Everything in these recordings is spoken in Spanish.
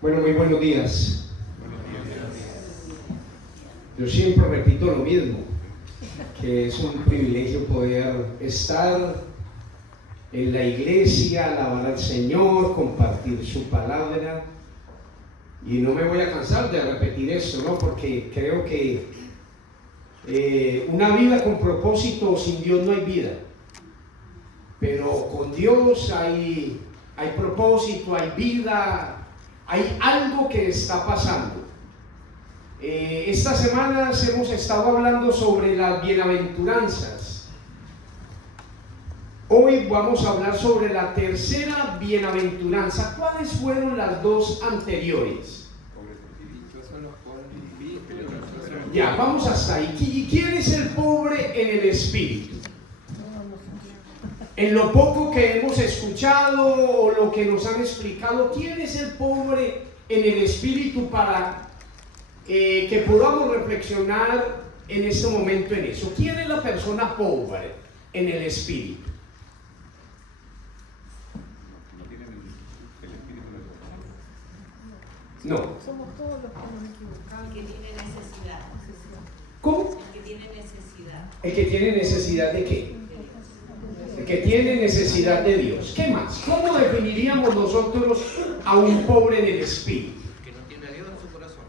Bueno, muy buenos días. Yo siempre repito lo mismo, que es un privilegio poder estar en la iglesia, alabar al Señor, compartir su palabra. Y no me voy a cansar de repetir esto, ¿no? Porque creo que una vida con propósito sin Dios no hay vida. Pero con Dios hay propósito, hay vida, hay algo que está pasando. Estas semanas hemos estado hablando sobre las bienaventuranzas. Hoy vamos a hablar sobre la tercera bienaventuranza. ¿Cuáles fueron las dos anteriores? Ya, vamos hasta ahí. ¿Y quién es el pobre en el espíritu? En lo poco que hemos escuchado o lo que nos han explicado, ¿quién es el pobre en el espíritu para que podamos reflexionar en este momento en eso? ¿Quién es la persona pobre en el espíritu? No. Somos todos los que nos equivocamos. El que tiene necesidad. ¿Cómo? El que tiene necesidad. ¿El que tiene necesidad de qué? El que tiene necesidad de Dios. ¿Qué más? ¿Cómo definiríamos nosotros a un pobre en el espíritu? Que no tiene a Dios en su corazón.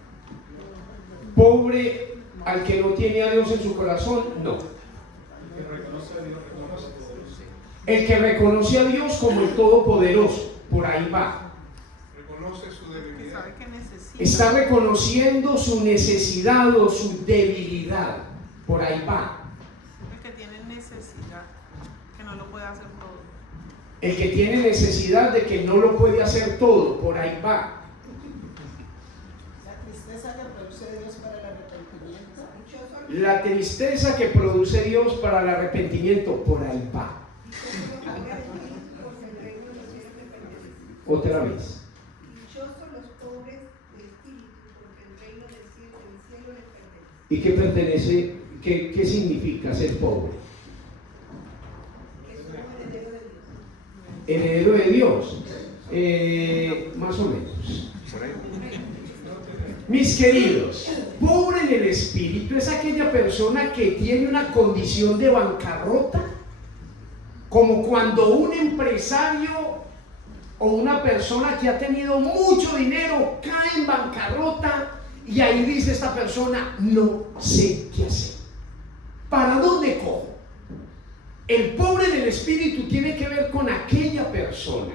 Pobre al que no tiene a Dios en su corazón, no. El que reconoce a Dios como el Todopoderoso, por ahí va. Reconoce su debilidad. ¿Sabe qué necesita? Está reconociendo su necesidad o su debilidad, por ahí va. El que tiene necesidad, que no lo puede hacer todo. El que tiene necesidad de que no lo puede hacer todo, por ahí va. La tristeza que produce Dios para el arrepentimiento. La tristeza que produce Dios para el arrepentimiento, por ahí va. Otra vez. Dichosos los pobres de espíritu, porque el reino del cielo les pertenece. ¿Y qué pertenece? ¿Qué significa ser pobre? Que son heredero de Dios. Heredero de Dios. Más o menos. Mis queridos, pobre en el espíritu es aquella persona que tiene una condición de bancarrota, como cuando un empresario o una persona que ha tenido mucho dinero cae en bancarrota y ahí dice esta persona: no sé qué hacer, ¿para dónde cojo? El pobre en el espíritu tiene que ver con aquella persona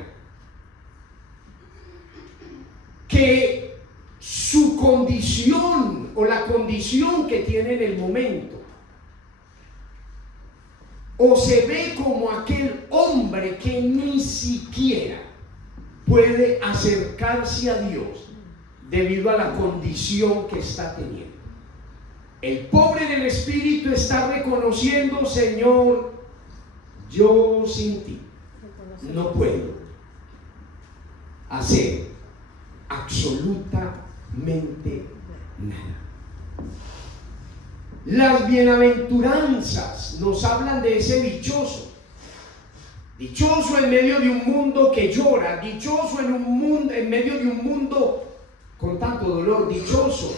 que su condición o la condición que tiene en el momento, o se ve como aquel hombre que ni siquiera puede acercarse a Dios debido a la condición que está teniendo. El pobre en el espíritu está reconociendo: Señor, yo sin ti no puedo hacer absolutamente nada. Las bienaventuranzas nos hablan de ese dichoso. Dichoso en medio de un mundo que llora, dichoso en medio de un mundo con tanto dolor, dichoso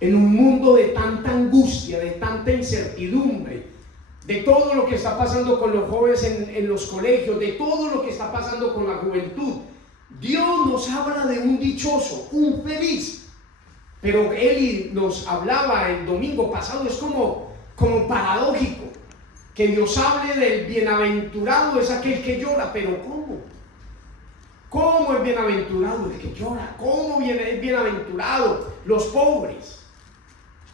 en un mundo de tanta angustia, de tanta incertidumbre, de todo lo que está pasando con los jóvenes en los colegios, de todo lo que está pasando con la juventud. Dios nos habla de un dichoso, un feliz. Pero Eli nos hablaba el domingo pasado, es como paradójico que Dios hable del bienaventurado es aquel que llora. Pero ¿cómo? ¿Cómo es bienaventurado el que llora? ¿Cómo es bienaventurado los pobres?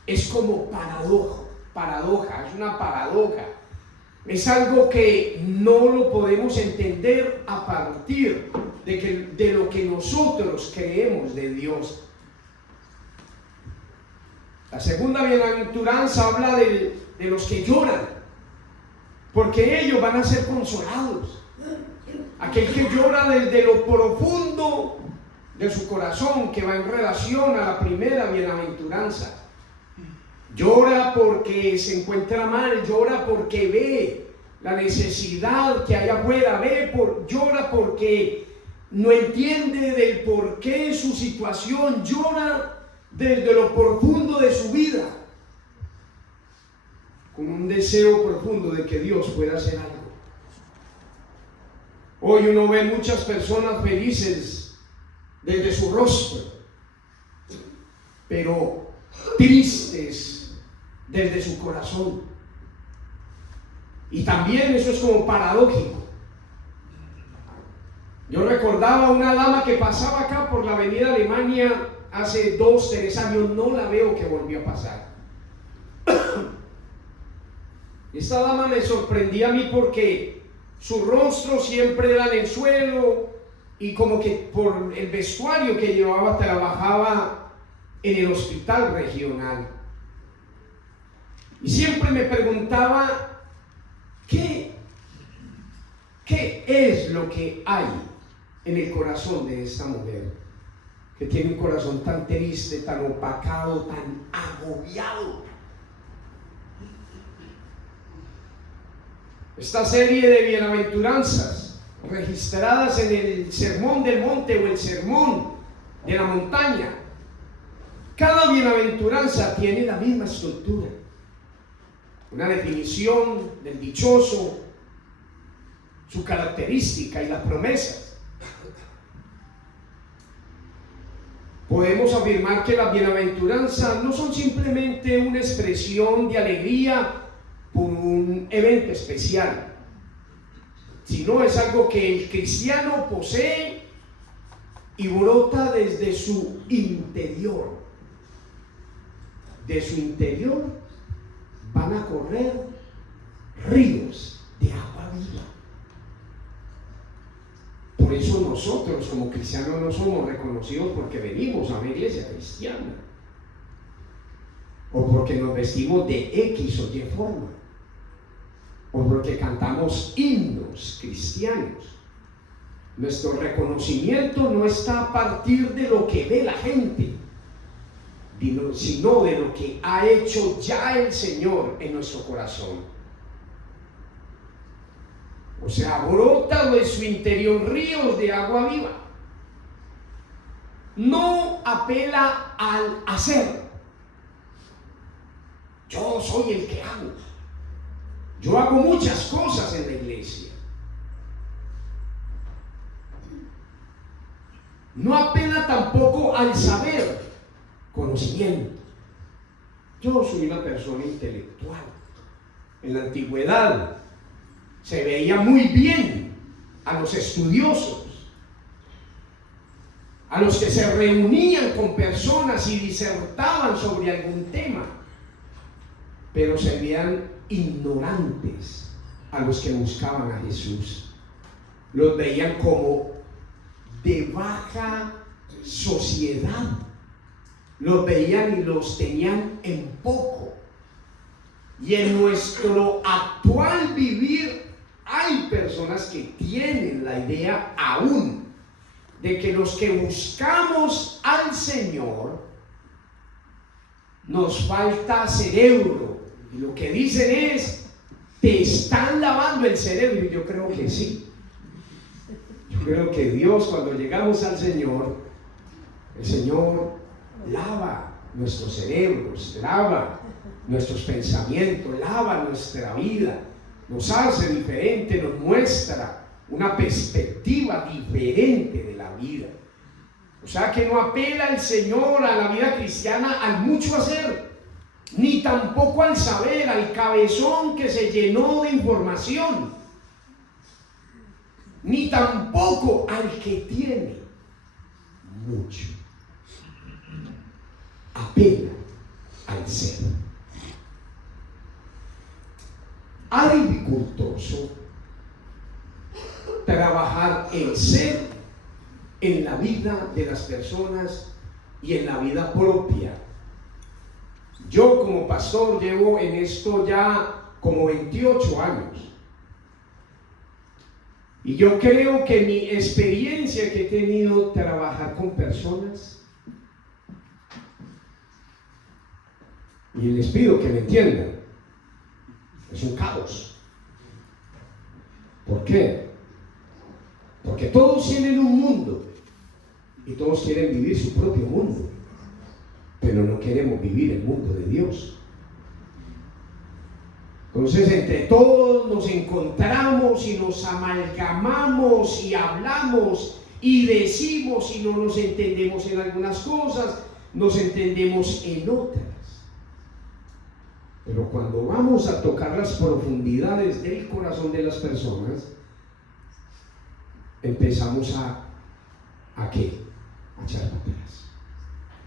Es como paradoja, es una paradoja. Es algo que no lo podemos entender a partir de lo que nosotros creemos de Dios. La segunda bienaventuranza habla de los que lloran, porque ellos van a ser consolados. Aquel que llora desde lo profundo de su corazón, que va en relación a la primera bienaventuranza. Llora porque se encuentra mal, llora porque ve la necesidad que hay afuera, llora porque no entiende del por qué su situación, llora desde lo profundo de su vida, con un deseo profundo de que Dios pueda hacer algo. Hoy uno ve muchas personas felices desde su rostro, pero tristes desde su corazón. Y también eso es como paradójico. Yo recordaba una dama que pasaba acá por la avenida Alemania hace 2, 3 años, no la veo que volvió a pasar. Esta dama me sorprendía a mí porque su rostro siempre era en el suelo y como que por el vestuario que llevaba trabajaba en el hospital regional. Y siempre me preguntaba, ¿qué es lo que hay en el corazón de esta mujer? Que tiene un corazón tan triste, tan opacado, tan agobiado. Esta serie de bienaventuranzas registradas en el Sermón del Monte o el Sermón de la Montaña, cada bienaventuranza tiene la misma estructura, una definición del dichoso, su característica y las promesas. Podemos afirmar que las bienaventuranzas no son simplemente una expresión de alegría por un evento especial, sino es algo que el cristiano posee y brota desde su interior. De su interior van a correr ríos de agua viva. Por eso nosotros como cristianos no somos reconocidos porque venimos a una iglesia cristiana o porque nos vestimos de X o Y forma o porque cantamos himnos cristianos. Nuestro reconocimiento no está a partir de lo que ve la gente, sino de lo que ha hecho ya el Señor en nuestro corazón. O sea, brota de su interior ríos de agua viva. No apela al hacer. Yo soy el que hago. Yo hago muchas cosas en la iglesia. No apela tampoco al saber, conocimiento. Yo soy una persona intelectual. En la antigüedad se veía muy bien a los estudiosos, a los que se reunían con personas y disertaban sobre algún tema, pero se veían ignorantes a los que buscaban a Jesús. Los veían como de baja sociedad, los veían y los tenían en poco. Y en nuestro actual vivir hay personas que tienen la idea aún de que los que buscamos al Señor nos falta cerebro. Y lo que dicen es, te están lavando el cerebro. Y yo creo que sí. Yo creo que Dios, cuando llegamos al Señor, el Señor lava nuestros cerebros, lava nuestros pensamientos, lava nuestra vida, nos hace diferente, nos muestra una perspectiva diferente de la vida. O sea que no apela el Señor a la vida cristiana al mucho hacer, ni tampoco al saber, al cabezón que se llenó de información, ni tampoco al que tiene mucho. Apela al ser. Hay dificultoso trabajar el ser en la vida de las personas y en la vida propia. Yo como pastor llevo en esto ya como 28 años. Y yo creo que mi experiencia que he tenido trabajar con personas, y les pido que me entiendan, es un caos. ¿Por qué? Porque todos tienen un mundo y todos quieren vivir su propio mundo, pero no queremos vivir el mundo de Dios. Entonces entre todos nos encontramos y nos amalgamamos y hablamos y decimos y no nos entendemos en algunas cosas, nos entendemos en otras. Pero cuando vamos a tocar las profundidades del corazón de las personas, empezamos ¿a qué? A echar para atrás.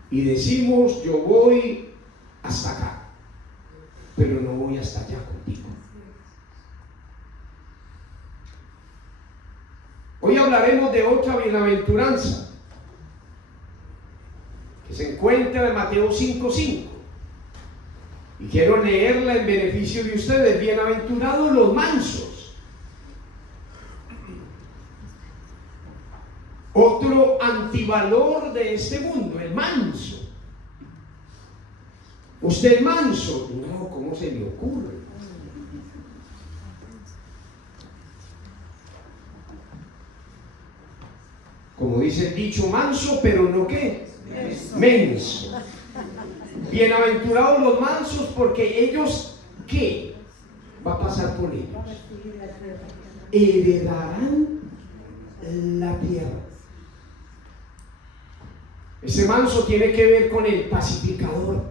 Y decimos, yo voy hasta acá, pero no voy hasta allá contigo. Hoy hablaremos de otra bienaventuranza que se encuentra en Mateo 5:5 y quiero leerla en beneficio de ustedes. Bienaventurados los mansos. Otro antivalor de este mundo, el manso. ¿Usted manso? No, ¿cómo se le ocurre? Como dice el dicho, manso, pero no ¿qué? Menso. Bienaventurados los mansos, porque ellos, ¿qué va a pasar por ellos? Heredarán la tierra. Ese manso tiene que ver con el pacificador,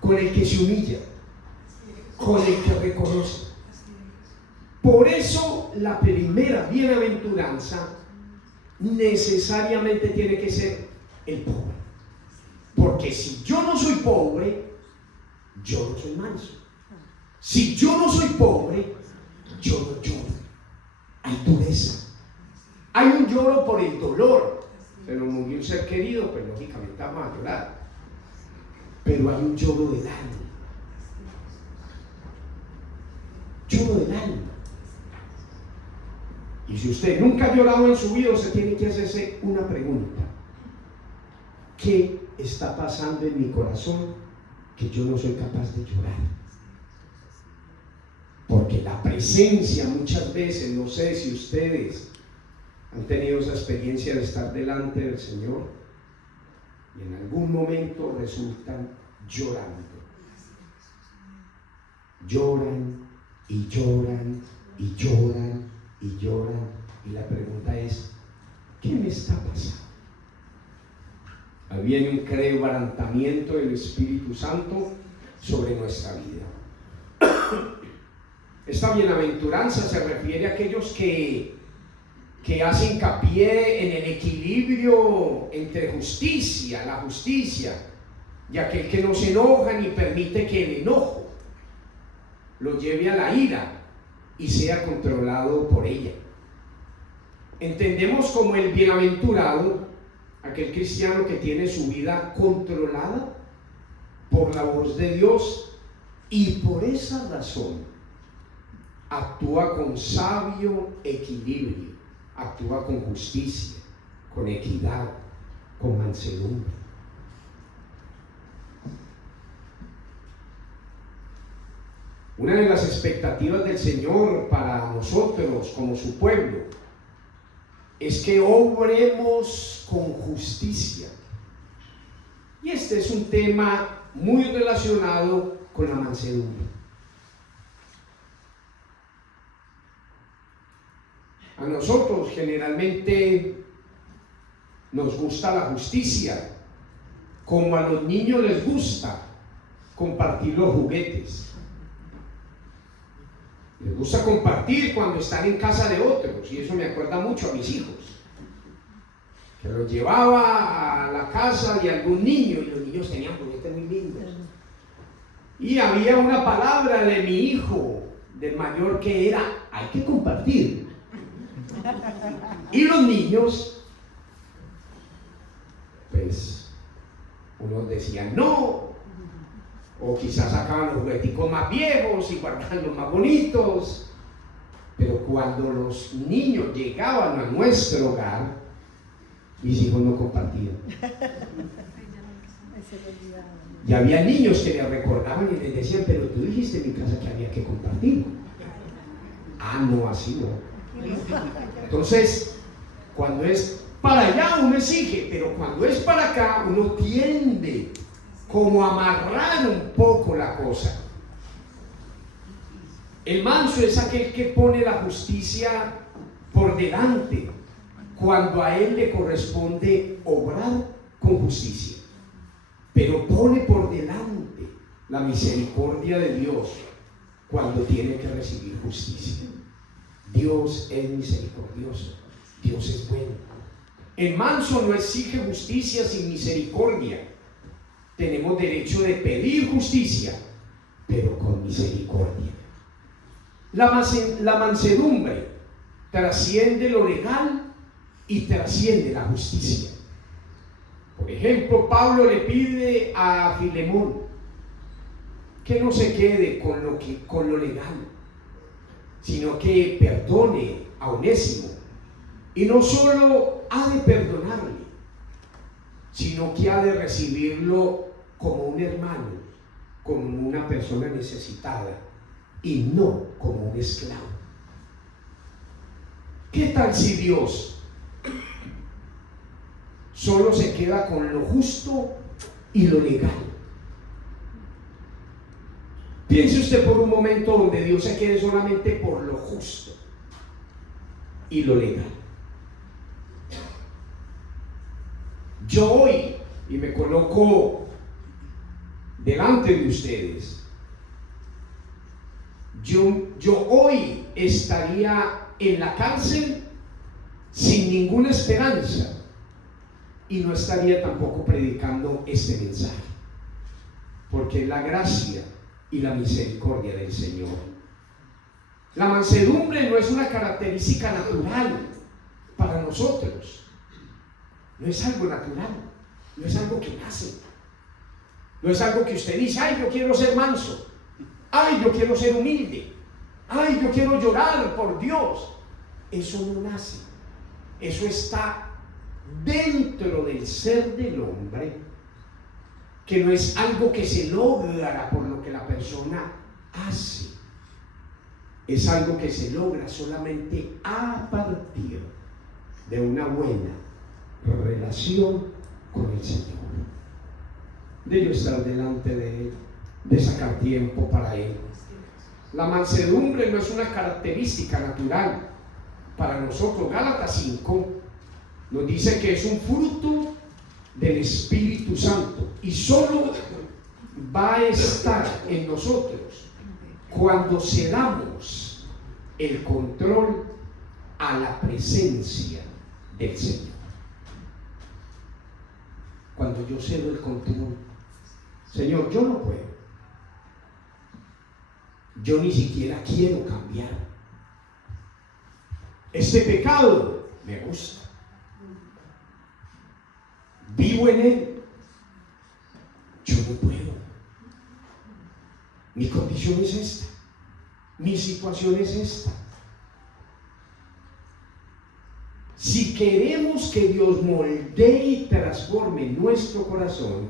con el que se humilla, con el que reconoce. Por eso la primera bienaventuranza necesariamente tiene que ser el pobre. Porque si yo no soy pobre, yo no soy manso. Si yo no soy pobre, yo no lloro. Hay dureza. Hay un lloro por el dolor. Se nos murió un ser querido, pues lógicamente vamos a llorar. Pero hay un lloro del alma. Lloro del alma. Y si usted nunca ha llorado en su vida, usted tiene que hacerse una pregunta. ¿Qué está pasando en mi corazón que yo no soy capaz de llorar? Porque la presencia muchas veces, no sé si ustedes han tenido esa experiencia de estar delante del Señor y en algún momento resultan llorando. Lloran y lloran y lloran y lloran, y la pregunta es, ¿qué me está pasando? Ahí viene un quebrantamiento del Espíritu Santo sobre nuestra vida. Esta bienaventuranza se refiere a aquellos que hacen hincapié en el equilibrio entre justicia, la justicia, y aquel que no se enoja ni permite que el enojo lo lleve a la ira y sea controlado por ella. Entendemos como el bienaventurado aquel cristiano que tiene su vida controlada por la voz de Dios y por esa razón actúa con sabio equilibrio, actúa con justicia, con equidad, con mansedumbre. Una de las expectativas del Señor para nosotros como su pueblo es que obremos con justicia. Y este es un tema muy relacionado con la mansedumbre. A nosotros generalmente nos gusta la justicia, como a los niños les gusta compartir los juguetes. Les gusta compartir cuando están en casa de otros, y eso me acuerda mucho a mis hijos, que los llevaba a la casa de algún niño y los niños tenían juguetes muy lindos. Y había una palabra de mi hijo, del mayor, que era: hay que compartir. Y los niños, pues, unos decían no, o quizás sacaban los jugueticos más viejos y guardaban los más bonitos. Pero cuando los niños llegaban a nuestro hogar, mis hijos no compartían. Y había niños que les recordaban y les decían: pero tú dijiste en mi casa que había que compartir. Ah, no, así no. Entonces, cuando es para allá uno exige, pero cuando es para acá uno tiende como a amarrar un poco la cosa. El manso es aquel que pone la justicia por delante cuando a él le corresponde obrar con justicia, pero pone por delante la misericordia de Dios cuando tiene que recibir justicia. Dios es misericordioso, Dios es bueno. El manso no exige justicia sin misericordia. Tenemos derecho de pedir justicia, pero con misericordia. La mansedumbre trasciende lo legal y trasciende la justicia. Por ejemplo, Pablo le pide a Filemón que no se quede con lo legal, sino que perdone a Onésimo. Y no solo ha de perdonarle, sino que ha de recibirlo como un hermano, como una persona necesitada y no como un esclavo. ¿Qué tal si Dios solo se queda con lo justo y lo legal? Piense usted por un momento donde Dios se quede solamente por lo justo y lo legal. Yo hoy, y me coloco delante de ustedes, yo hoy estaría en la cárcel sin ninguna esperanza y no estaría tampoco predicando este mensaje, porque es la gracia y la misericordia del Señor. La mansedumbre no es una característica natural para nosotros, no es algo natural, no es algo que nace, no es algo que usted dice: ay, yo quiero ser manso, ay, yo quiero ser humilde, ay, yo quiero llorar por Dios. Eso no nace, eso está dentro del ser del hombre, que no es algo que se logra por lo que la persona hace, es algo que se logra solamente a partir de una buena relación con el Señor, de yo estar delante de Él, de sacar tiempo para Él. La mansedumbre no es una característica natural para nosotros. Gálatas 5 nos dice que es un fruto del Espíritu Santo y solo va a estar en nosotros cuando cedamos el control a la presencia del Señor. Cuando yo cedo el control, Señor, yo no puedo, yo ni siquiera quiero cambiar, este pecado me gusta, vivo en él, yo no puedo, mi condición es esta, mi situación es esta. Si queremos que Dios moldee y transforme nuestro corazón,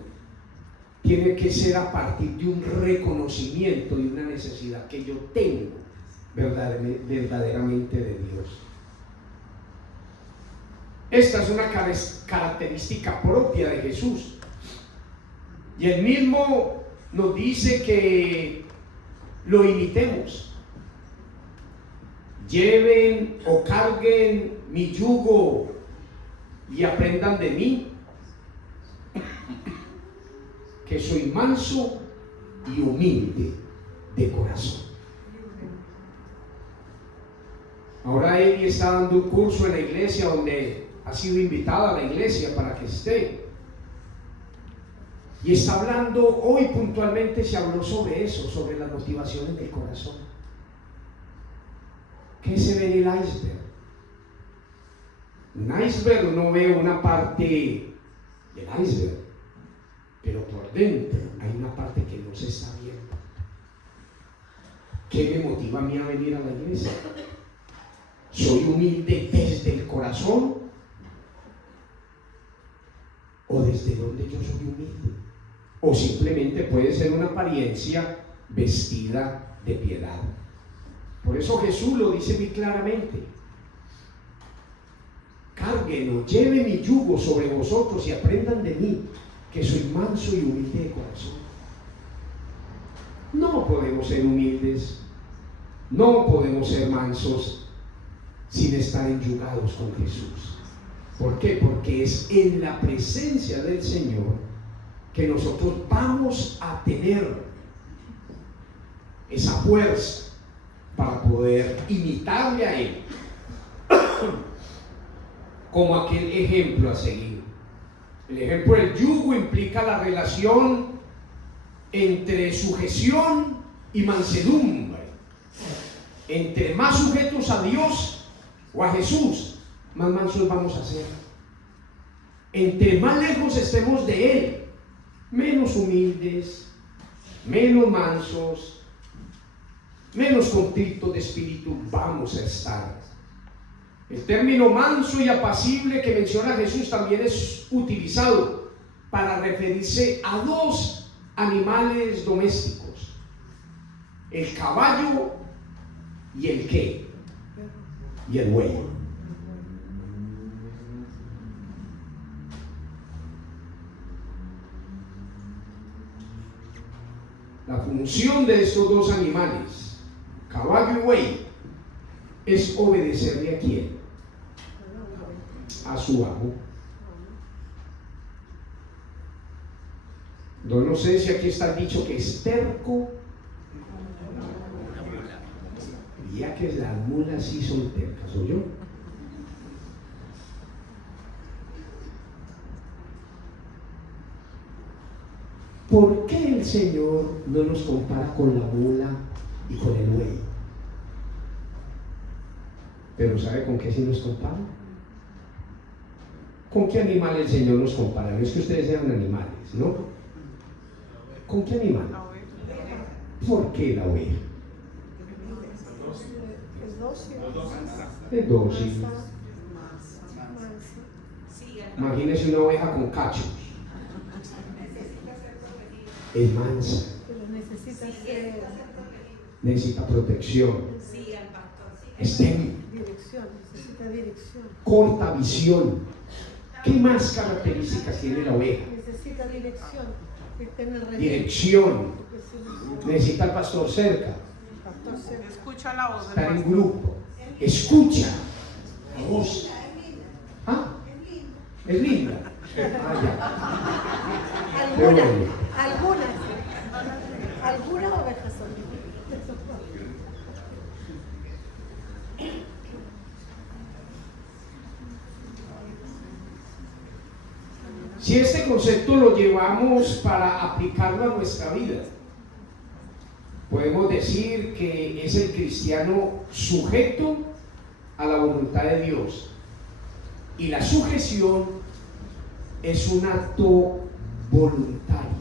tiene que ser a partir de un reconocimiento de una necesidad que yo tengo verdaderamente de Dios. Esta es una característica propia de Jesús. Y Él mismo nos dice que lo imitemos. Lleven o carguen mi yugo y aprendan de mí, que soy manso y humilde de corazón. Ahora Eli está dando un curso en la iglesia donde ha sido invitada a la iglesia para que esté. Y está hablando, hoy puntualmente se habló sobre eso, sobre las motivaciones del corazón. ¿Qué se ve en el iceberg? Un iceberg uno ve una parte del iceberg, pero por dentro hay una parte que no se está viendo. ¿Qué me motiva a mí a venir a la iglesia? ¿Soy humilde desde el corazón? ¿O desde donde yo soy humilde? ¿O simplemente puede ser una apariencia vestida de piedad? Por eso Jesús lo dice muy claramente: carguen o lleven mi yugo sobre vosotros y aprendan de mí, que soy manso y humilde de corazón. No podemos ser humildes, no podemos ser mansos sin estar enyugados con Jesús. ¿Por qué? Porque es en la presencia del Señor que nosotros vamos a tener esa fuerza para poder imitarle a Él como aquel ejemplo a seguir. El ejemplo del yugo implica la relación entre sujeción y mansedumbre. Entre más sujetos a Dios o a Jesús, más mansos vamos a ser. Entre más lejos estemos de Él, menos humildes, menos mansos, menos contritos de espíritu vamos a estar. El término manso y apacible que menciona Jesús también es utilizado para referirse a dos animales domésticos: el caballo y el ¿qué? Y el buey. La función de estos dos animales, caballo y buey, es obedecerle a quién? A su amo. Yo no sé si aquí está el dicho que es terco. Ya que las mulas sí son tercas, ¿o yo? ¿Por qué el Señor no nos compara con la mula y con el buey? Pero ¿sabe con qué sí nos compara? ¿Con qué animal el Señor nos compara? No es que ustedes sean animales, ¿no? ¿Con qué animal? La oveja. ¿Por qué la oveja? Es dócil. Imagínese una oveja con cachos. Es mansa. Necesita protección. Es débil. Necesita dirección. Corta visión. ¿Qué más características tiene la oveja? Necesita dirección. Dirección. Necesita al pastor cerca. Escucha la voz del Estar en pastor. grupo. Escucha la voz. ¿Ah? Es linda. Ah, ya. Qué bueno. Algunas ovejas son lindas. Si este concepto lo llevamos para aplicarlo a nuestra vida, podemos decir que es el cristiano sujeto a la voluntad de Dios. Y la sujeción es un acto voluntario,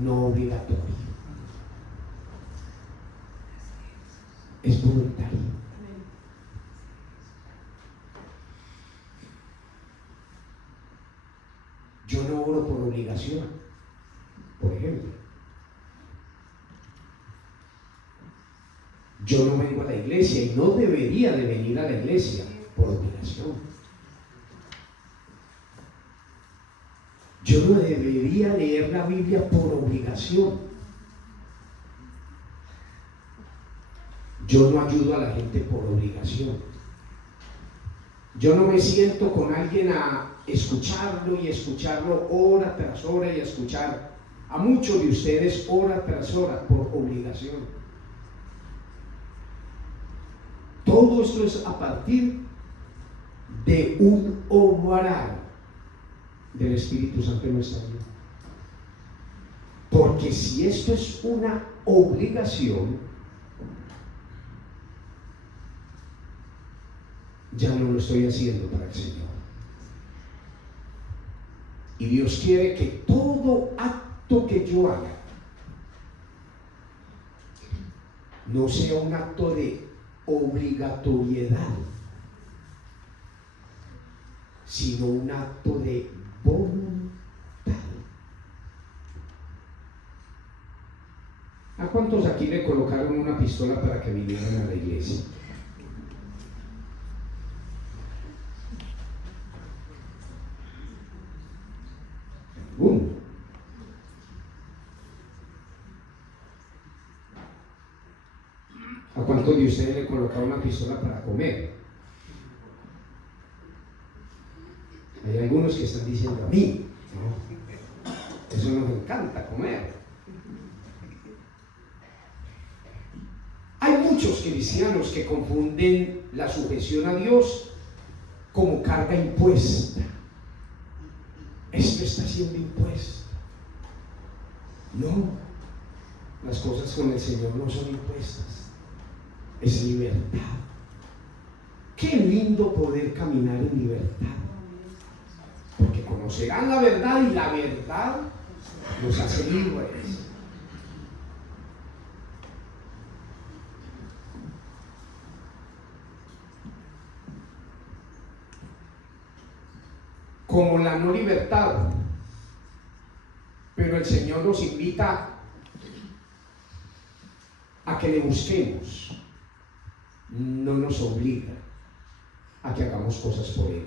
no obligatorio. Es voluntario. Yo no oro por obligación, por ejemplo. Yo no vengo a la iglesia y no debería de venir a la iglesia por obligación. Yo no debería leer la Biblia por obligación. Yo no ayudo a la gente por obligación. Yo no me siento con alguien a escucharlo y escucharlo hora tras hora y a escuchar a muchos de ustedes hora tras hora por obligación. Todo esto es a partir de un obrar del Espíritu Santo en nuestra vida. Porque si esto es una obligación, ya no lo estoy haciendo para el Señor. Y Dios quiere que todo acto que yo haga no sea un acto de obligatoriedad, sino un acto de voluntad. ¿A cuántos aquí le colocaron una pistola para que vinieran a la iglesia? Uno. ¿A cuántos de ustedes le colocaron una pistola para comer? Hay algunos que están diciendo a mí, ¿no? Eso nos encanta comer. Hay muchos cristianos que confunden la sujeción a Dios como carga impuesta. Esto está siendo impuesto. No, las cosas con el Señor no son impuestas, es libertad. Qué lindo poder caminar en libertad, porque conocerán la verdad y la verdad nos hace libres. Como la no libertad, pero el Señor nos invita a que le busquemos, no nos obliga a que hagamos cosas por Él.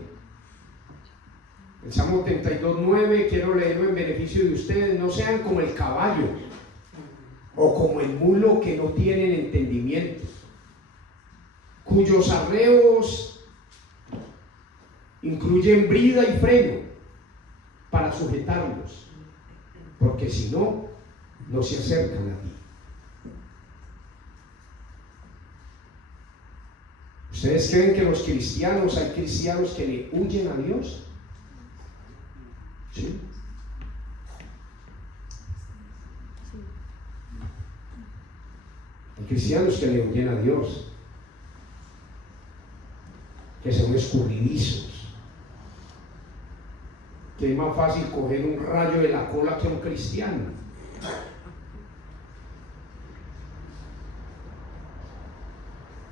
El Salmo 32:9, quiero leerlo en beneficio de ustedes: no sean como el caballo o como el mulo que no tienen entendimiento, cuyos arreos incluyen brida y freno para sujetarlos, porque si no, no se acercan a ti. ¿Ustedes creen que hay cristianos que le huyen a Dios? ¿Sí? Hay cristianos que le huyen a Dios, que son escurridizos, que es más fácil coger un rayo de la cola que un cristiano.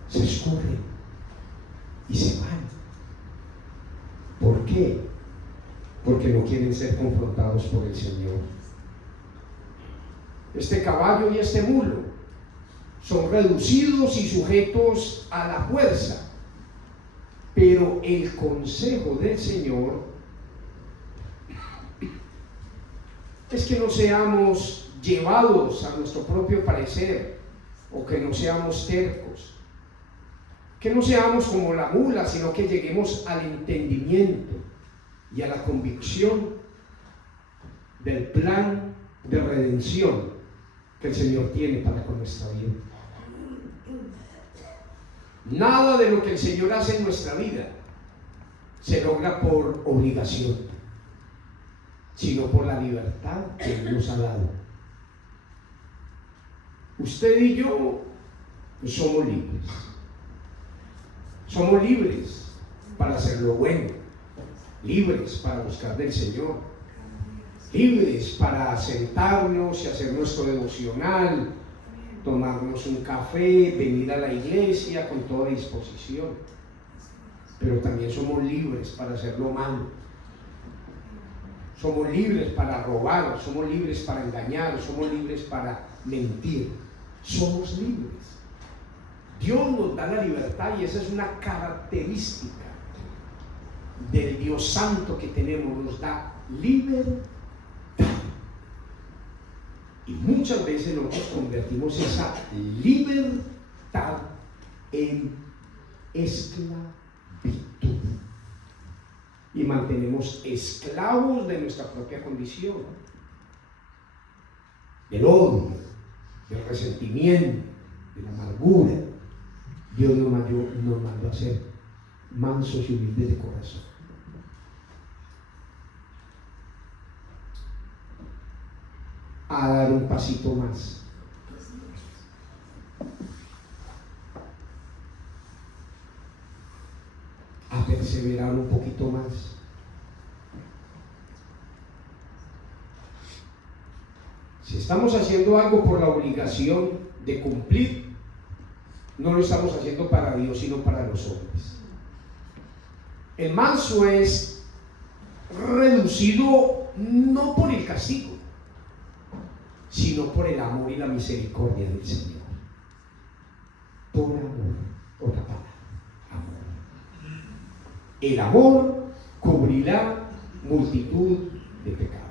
Se escurren y se van. ¿Por qué? Porque no quieren ser confrontados por el Señor. Este caballo y este mulo son reducidos y sujetos a la fuerza, pero el consejo del Señor es que no seamos llevados a nuestro propio parecer, o que no seamos tercos, que no seamos como la mula, sino que lleguemos al entendimiento y a la convicción del plan de redención que el Señor tiene para con nuestra vida. Nada de lo que el Señor hace en nuestra vida se logra por obligación, sino por la libertad que Él nos ha dado. Usted y yo somos libres. Somos libres para hacer lo bueno, libres para buscar del Señor, libres para sentarnos y hacer nuestro devocional, tomarnos un café, venir a la iglesia con toda disposición. Pero también somos libres para hacer lo malo. Somos libres para robar, somos libres para engañar, somos libres para mentir. Somos libres. Dios nos da la libertad, y esa es una característica del Dios Santo que tenemos. Nos da libertad. Y muchas veces nosotros convertimos esa libertad en esclavitud y mantenemos esclavos de nuestra propia condición, del odio, del resentimiento, de la amargura. Dios nos mandó a ser mansos y humildes de corazón. A dar un pasito más. A perseverar un poquito más. Si estamos haciendo algo por la obligación de cumplir, no lo estamos haciendo para Dios, sino para los hombres. El manso es reducido no por el castigo, sino por el amor y la misericordia del Señor. Por amor, otra palabra, amor. El amor cubrirá multitud de pecados.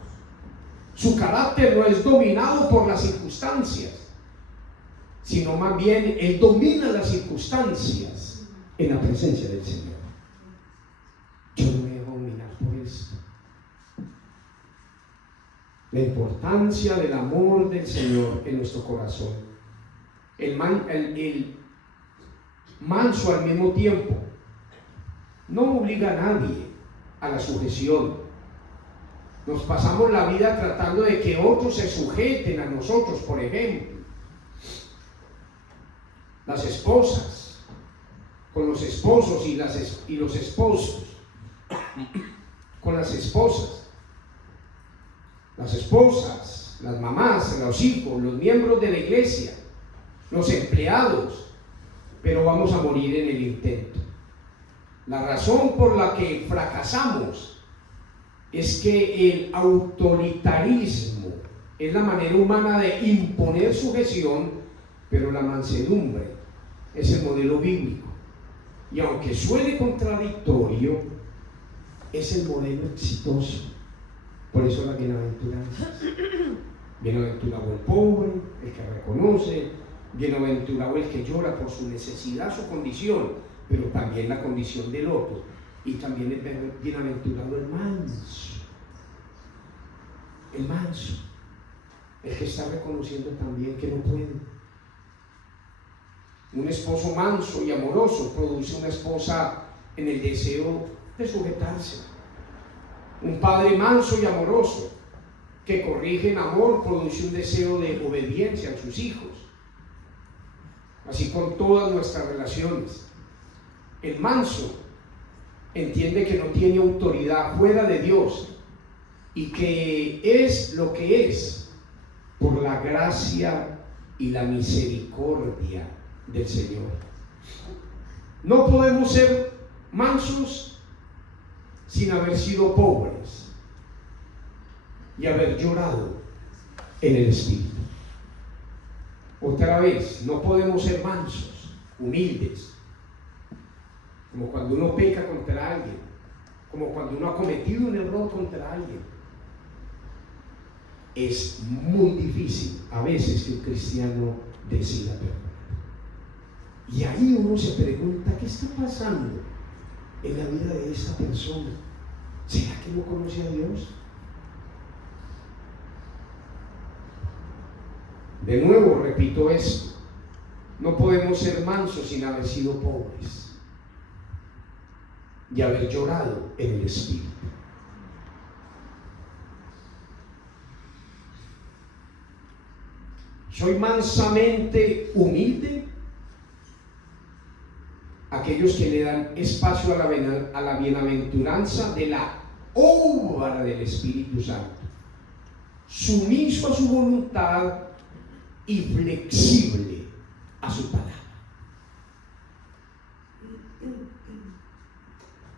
Su carácter no es dominado por las circunstancias, sino más bien Él domina las circunstancias en la presencia del Señor. Yo no me dejo dominar por esto. La importancia del amor del Señor en nuestro corazón. El manso al mismo tiempo no obliga a nadie a la sujeción. Nos pasamos la vida tratando de que otros se sujeten a nosotros, por ejemplo. Las esposas con los esposos y los esposos con las esposas. Las esposas, las mamás, los hijos, los miembros de la iglesia, los empleados, pero vamos a morir en el intento. La razón por la que fracasamos es que el autoritarismo es la manera humana de imponer sujeción, pero la mansedumbre es el modelo bíblico. Y aunque suene contradictorio, es el modelo exitoso. Por eso las bienaventuranzas. Bienaventurado el pobre, el que reconoce, bienaventurado el que llora por su necesidad, su condición, pero también la condición del otro. Y también es bienaventurado el manso. El manso, el que está reconociendo también que no puede. Un esposo manso y amoroso produce una esposa en el deseo de sujetarse. Un padre manso y amoroso que corrige en amor produce un deseo de obediencia a sus hijos. Así con todas nuestras relaciones. El manso entiende que no tiene autoridad fuera de Dios y que es lo que es por la gracia y la misericordia del Señor. No podemos ser mansos sin haber sido pobres y haber llorado en el Espíritu. Otra vez, no podemos ser mansos, humildes, como cuando uno peca contra alguien, como cuando uno ha cometido un error contra alguien. Es muy difícil a veces que un cristiano decida perdonar. Y ahí uno se pregunta, ¿qué está pasando en la vida de esta persona? ¿Será que no conoce a Dios? De nuevo repito esto, no podemos ser mansos sin haber sido pobres y haber llorado en el Espíritu. Soy mansamente humilde. Aquellos que le dan espacio a la bienaventuranza de la obra del Espíritu Santo, sumiso a su voluntad y flexible a su palabra.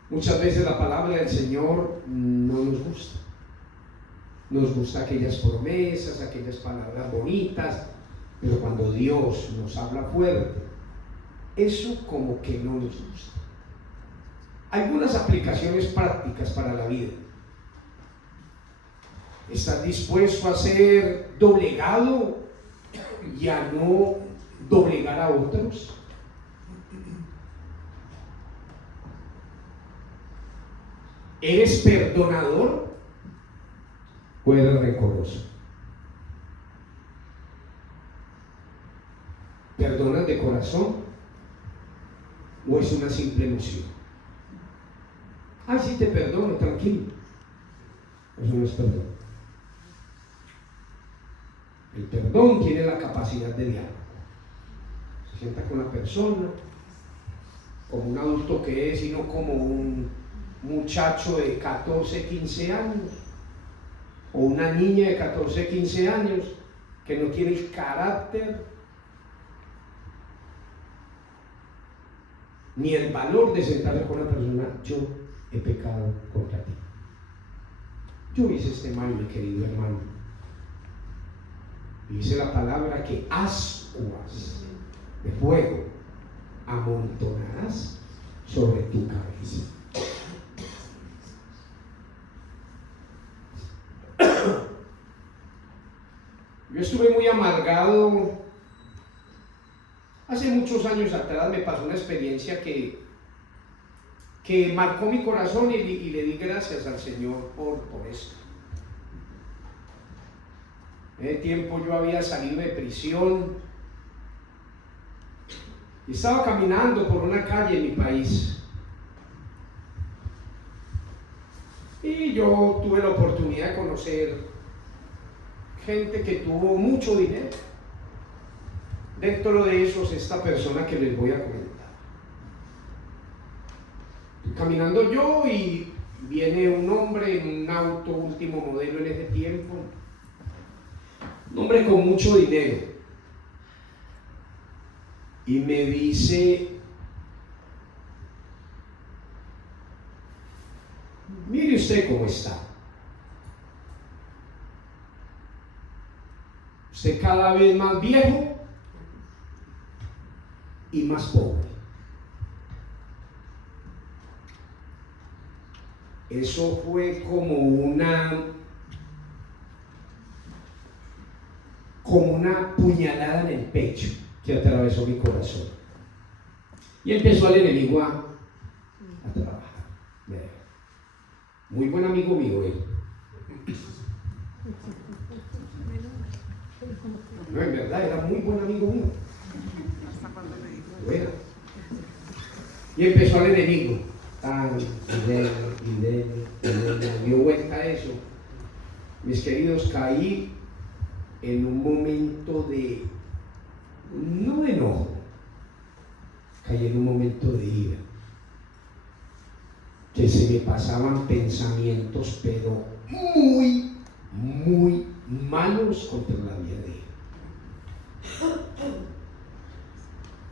Muchas veces la palabra del Señor no nos gusta. Nos gusta aquellas promesas, aquellas palabras bonitas, pero cuando Dios nos habla fuerte, eso como que no nos gusta. Algunas aplicaciones prácticas para la vida. ¿Estás dispuesto a ser doblegado y a no doblegar a otros? ¿Eres perdonador o eres rencoroso? ¿Perdonas de corazón o es una simple emoción? Ay, sí te perdono, tranquilo. Eso no es perdón. El perdón tiene la capacidad de diálogo. Se sienta con la persona como un adulto que es y no como un muchacho de 14, 15 años o una niña de 14, 15 años que no tiene el carácter ni el valor de sentarse con una persona. Yo he pecado contra ti, yo hice este mal, mi querido hermano. Dice la palabra que ascuas de fuego amontonarás sobre tu cabeza. Yo estuve muy amargado. Hace muchos años atrás me pasó una experiencia que marcó mi corazón y le di gracias al Señor por esto. En ese tiempo yo había salido de prisión y estaba caminando por una calle en mi país. Y yo tuve la oportunidad de conocer gente que tuvo mucho dinero. Dentro de esos, esta persona que les voy a comentar. Estoy caminando yo y viene un hombre en un auto último modelo en ese tiempo. Un hombre con mucho dinero. Y me dice: mire usted cómo está. Usted cada vez más viejo y más pobre. Eso fue como una puñalada en el pecho que atravesó mi corazón. Y empezó el enemigo a trabajar. Muy buen amigo mío él. No, en verdad, era muy buen amigo mío. Bueno. Y empezó el enemigo. Dio vuelta a eso. Mis queridos, caí en un momento no de enojo, caí en un momento de ira, que se me pasaban pensamientos pero muy, muy malos contra la vida de él.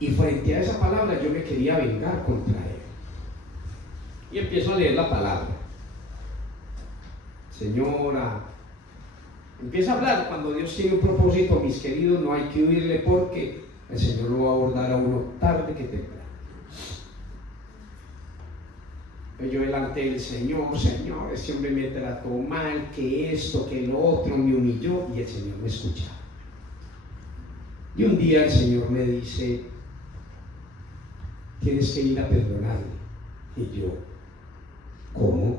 Y frente a esa palabra yo me quería vengar contra él. Y empiezo a leer la palabra. Señora, empieza a hablar. Cuando Dios tiene un propósito, mis queridos, no hay que huirle, porque el Señor lo va a abordar a uno tarde que temprano. Yo delante del Señor: Señor, ese hombre me trató mal, que esto, que lo otro, me humilló, y el Señor me escuchaba. Y un día el Señor me dice: tienes que ir a perdonarle. Y yo: ¿cómo?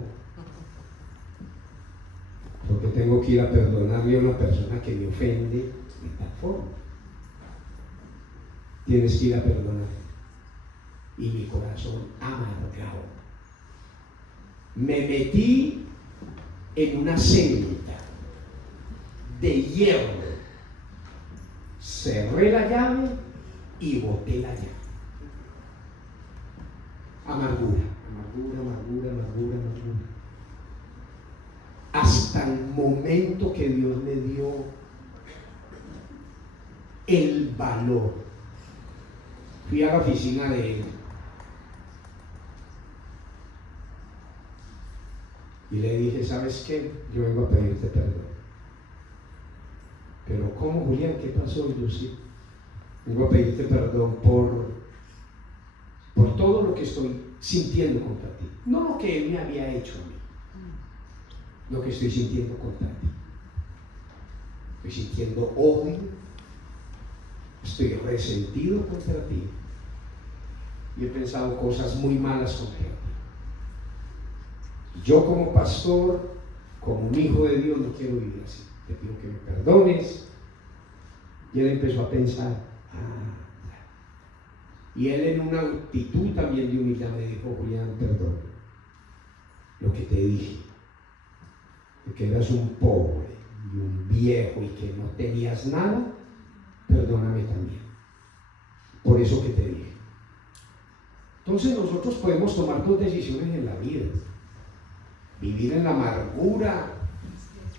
Porque tengo que ir a perdonarle a una persona que me ofende de tal forma. Tienes que ir a perdonar. Y mi corazón amargado. Me metí en una celda de hierro. Cerré la llave y boté la llave. Amargura. Hasta el momento que Dios me dio el valor. Fui a la oficina de él y le dije: ¿sabes qué? Yo vengo a pedirte perdón. Pero ¿cómo, Julián? ¿Qué pasó? Y yo: sí, vengo a pedirte perdón por todo lo que estoy sintiendo contra ti. No lo que él me había hecho a mí, lo que estoy sintiendo contra ti. Estoy sintiendo odio, estoy resentido contra ti y he pensado cosas muy malas contra ti. Yo, como pastor, como un hijo de Dios, no quiero vivir así. Te pido que me perdones. Y él empezó a pensar: y él, en una actitud también de humildad, me dijo: Julián, perdón, lo que te dije, de que eras un pobre y un viejo y que no tenías nada, perdóname también por eso que te dije. Entonces nosotros podemos tomar dos decisiones en la vida: vivir en la amargura,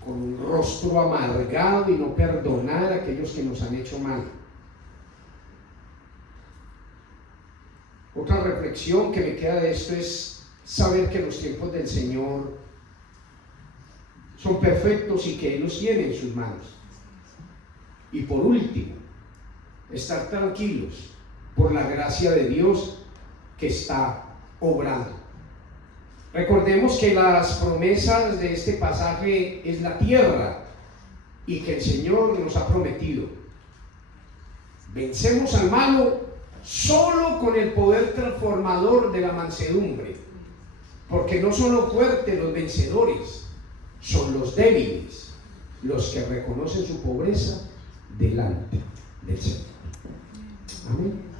con un rostro amargado, y no perdonar a aquellos que nos han hecho mal. Otra reflexión que me queda de esto es saber que los tiempos del Señor son perfectos y que Él los tiene en sus manos. Y por último, estar tranquilos por la gracia de Dios que está obrando. Recordemos que las promesas de este pasaje es la tierra y que el Señor nos ha prometido. Vencemos al malo solo con el poder transformador de la mansedumbre, porque no son los fuertes los vencedores, son los débiles los que reconocen su pobreza delante del Señor. Amén.